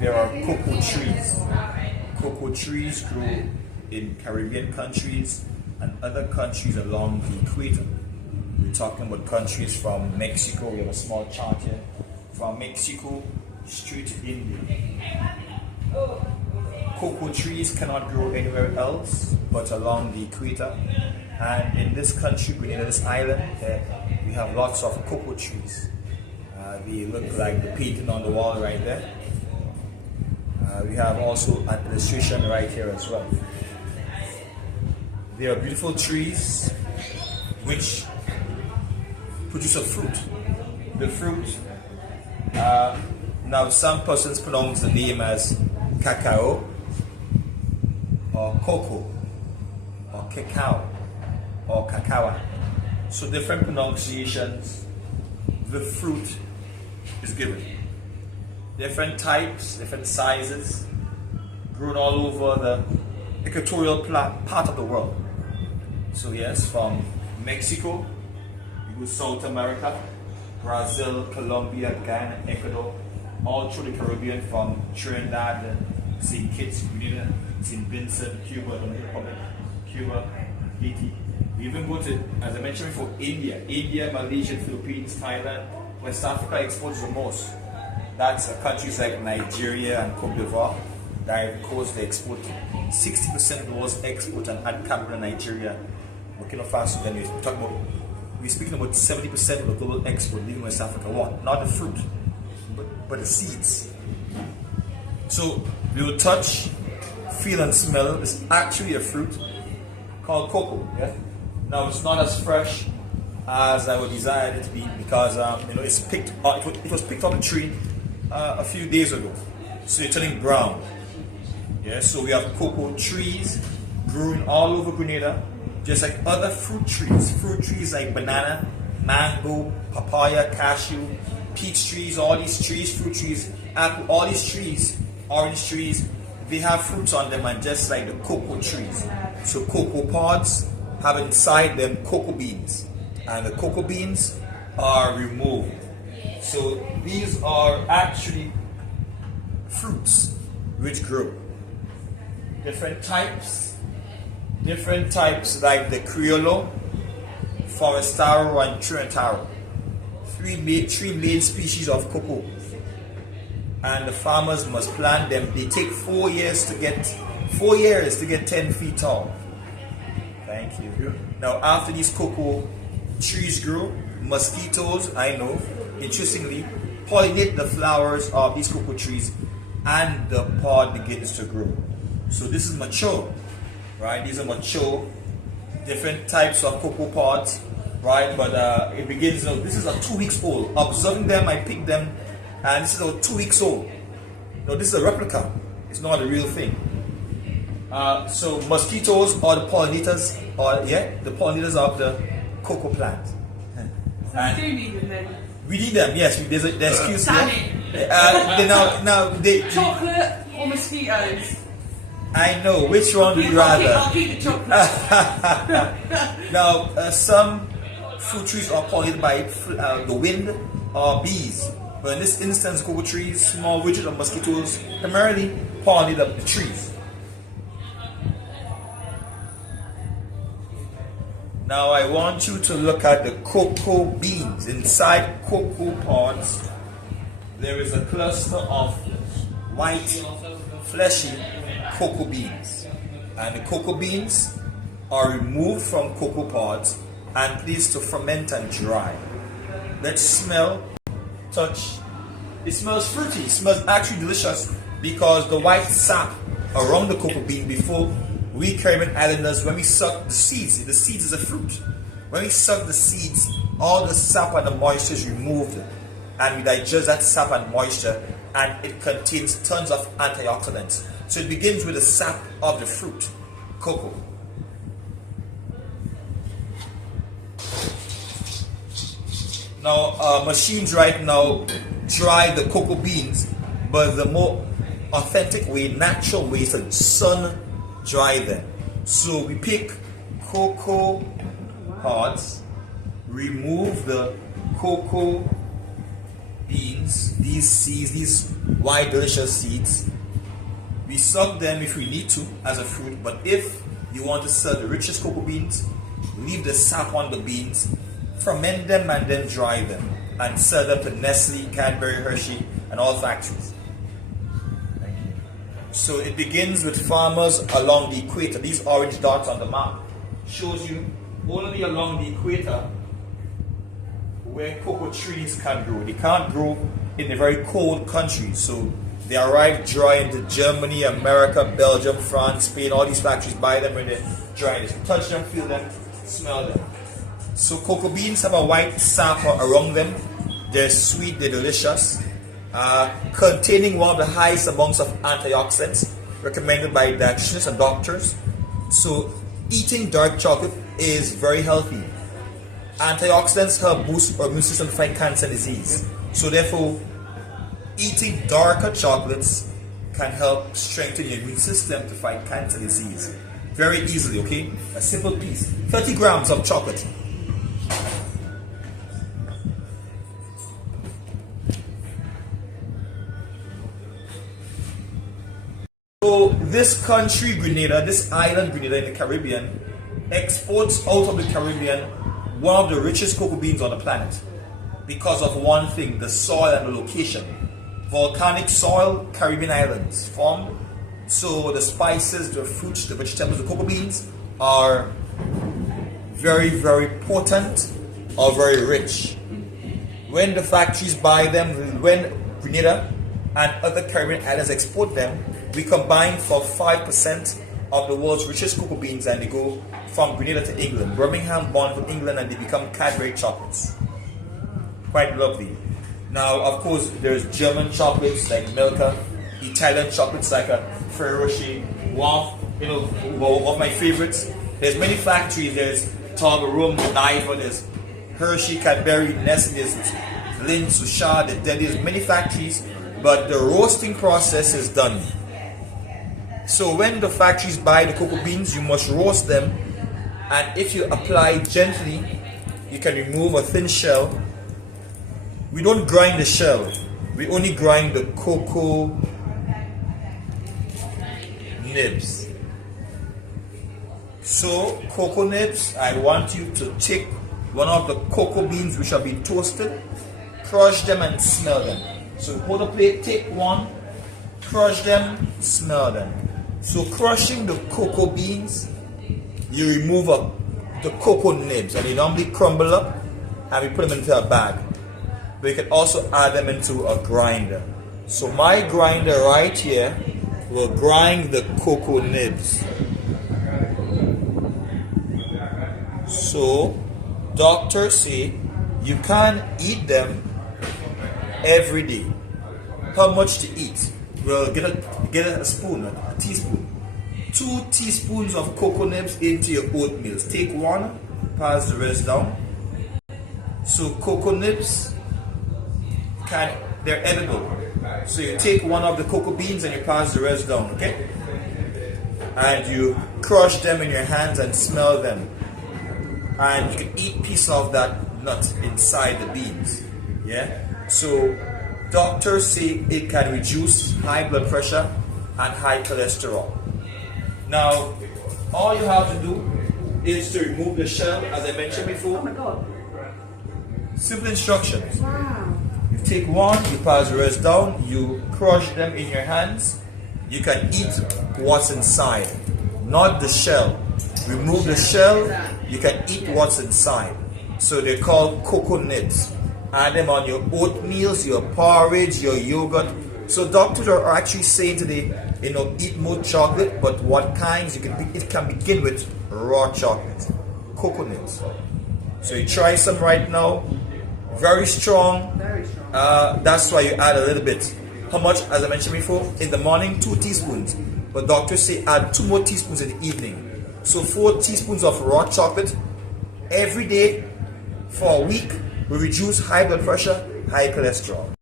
there are cocoa trees. Cocoa trees grow in Caribbean countries and other countries along the equator. We're talking about countries from Mexico. We have a small chart here. From Mexico straight to India. Cocoa trees cannot grow anywhere else but along the equator. And in this country, Grenada, this island, we have lots of cocoa trees. They look like the painting on the wall right there. We have also an illustration right here as well. They are beautiful trees which produce a fruit. The fruit, now some persons pronounce the name as cacao or cocoa or cacao or cacao. So different pronunciations, the fruit is given. Different types, different sizes, grown all over the equatorial part of the world. So yes, from Mexico, you go South America, Brazil, Colombia, Ghana, Ecuador, all through the Caribbean, from Trinidad, St. Kitts, Grenada, St. Vincent, Cuba, Dominican Republic, Cuba, Haiti. We even go to, as I mentioned before, India, Malaysia, Philippines, Thailand. West Africa exports the most. That's countries like Nigeria and Cote d'Ivoire. That because they export 60% of the world's export, and add Cameroon and Nigeria, Burkina Faso. Then we're speaking about 70% of the global export leaving West Africa. What? Not the fruit, but the seeds. So we will touch, feel, and smell. It's actually a fruit called cocoa. Yeah. Now it's not as fresh as I would desire it to be because it's picked. It was picked off the tree a few days ago, so it's turning brown. Yeah. So we have cocoa trees growing all over Grenada, just like other fruit trees. Fruit trees like banana, mango, papaya, cashew, peach trees. All these trees, fruit trees, apple. All these trees, orange trees, they have fruits on them, and just like the cocoa trees. So cocoa pods have inside them cocoa beans, and the cocoa beans are removed. So these are actually fruits which grow. Different types like the Criollo, Forastero, and Trinitaro. Three main species of cocoa. And the farmers must plant them. They take 4 years to get 10 feet tall. Thank you. Now after these cocoa trees grow, mosquitoes, I know, interestingly, pollinate the flowers of these cocoa trees, and the pod begins to grow. So this is mature, right? These are mature, different types of cocoa pods, right? But it begins, this is 2 weeks old. Observing them, I picked them, and this is 2 weeks old. Now this is a replica. It's not a real thing. So mosquitoes are the pollinators, the pollinators of the cocoa plant. So we do need them then? We need them, yes. There's excuse now. Chocolate or mosquitoes? I know. Which one would you rather? I'll keep the chocolate. Now, some fruit trees are pollinated by the wind or bees. But in this instance, cocoa trees, small widget of mosquitoes, primarily pollinate the trees. Now I want you to look at the cocoa beans. Inside cocoa pods, there is a cluster of white, fleshy cocoa beans. And the cocoa beans are removed from cocoa pods and placed to ferment and dry. Let's smell, touch. It smells fruity. It smells actually delicious because the white sap around the cocoa bean before we Caribbean Islanders, when we suck the seeds is a fruit. When we suck the seeds, all the sap and the moisture is removed, and we digest that sap and moisture, and it contains tons of antioxidants. So it begins with the sap of the fruit, cocoa. Now, machines right now dry the cocoa beans, but the more authentic way, natural way is to sun dry them. So we pick cocoa pods, remove the cocoa beans, these seeds, these white delicious seeds, we suck them if we need to as a fruit, but if you want to sell the richest cocoa beans, leave the sap on the beans, ferment them and then dry them and sell them to Nestle, Cadbury, Hershey and all factories. So it begins with farmers along the equator. These orange dots on the map shows you only along the equator where cocoa trees can grow. They can't grow in the very cold countries, so they arrive dry into Germany, America, Belgium, France, Spain. All these factories buy them when they're dry. They touch them, feel them, smell them. So cocoa beans have a white sap around them. They're sweet, they're delicious, containing one of the highest amounts of antioxidants recommended by dietitians and doctors. So eating dark chocolate is very healthy. Antioxidants help boost our immune system to fight cancer and disease. So therefore, eating darker chocolates can help strengthen your immune system to fight cancer disease. Very easily, okay? A simple piece. 30 grams of chocolate. So this country, Grenada, this island, Grenada in the Caribbean, exports out of the Caribbean one of the richest cocoa beans on the planet because of one thing, the soil and the location. Volcanic soil, Caribbean islands formed. So the spices, the fruits, the vegetables, the cocoa beans are very, very potent or very rich. When the factories buy them, when Grenada and other Caribbean islands export them, we combine for 5% of the world's richest cocoa beans, and they go from Grenada to England. Birmingham born from England, and they become Cadbury chocolates. Quite lovely. Now, of course, there's German chocolates like Milka, Italian chocolates like a Ferrero Rocher, one of my favorites. There's many factories. There's Toblerone, Godiva, there's Hershey, Cadbury, Nestle, there's Lindt, Suchard, there's many factories, but the roasting process is done. So when the factories buy the cocoa beans, you must roast them, and if you apply gently, you can remove a thin shell. We don't grind the shell, we only grind the cocoa nibs. So cocoa nibs, I want you to take one of the cocoa beans which have been toasted, crush them and smell them. So hold a plate, take one, crush them, smell them. So crushing the cocoa beans, you remove the cocoa nibs, and they normally crumble up and we put them into a bag. But you can also add them into a grinder. So my grinder right here will grind the cocoa nibs. So doctors say you can't eat them every day. How much to eat? Well, get a spoon, a teaspoon. 2 teaspoons of cocoa nibs into your oatmeal. Take one, pass the rest down. So cocoa nibs, they're edible. So you take one of the cocoa beans and you pass the rest down, okay? And you crush them in your hands and smell them. And you can eat piece of that nut inside the beans. Yeah? So doctors say it can reduce high blood pressure and high cholesterol. Now, all you have to do is to remove the shell, as I mentioned before. Oh my God. Simple instructions. Wow. You take one, you pass the rest down, you crush them in your hands. You can eat what's inside, not the shell. Remove the shell, you can eat what's inside. So they're called cocoa nibs. Add them on your oatmeals, your porridge, your yogurt. So doctors are actually saying today, eat more chocolate, but what kinds? It can begin with raw chocolate, cocoa nibs. So you try some right now. Very strong. Very strong. That's why you add a little bit. How much? As I mentioned before, in the morning 2 teaspoons, but doctors say add 2 more teaspoons in the evening. So 4 teaspoons of raw chocolate every day for a week will reduce high blood pressure, high cholesterol.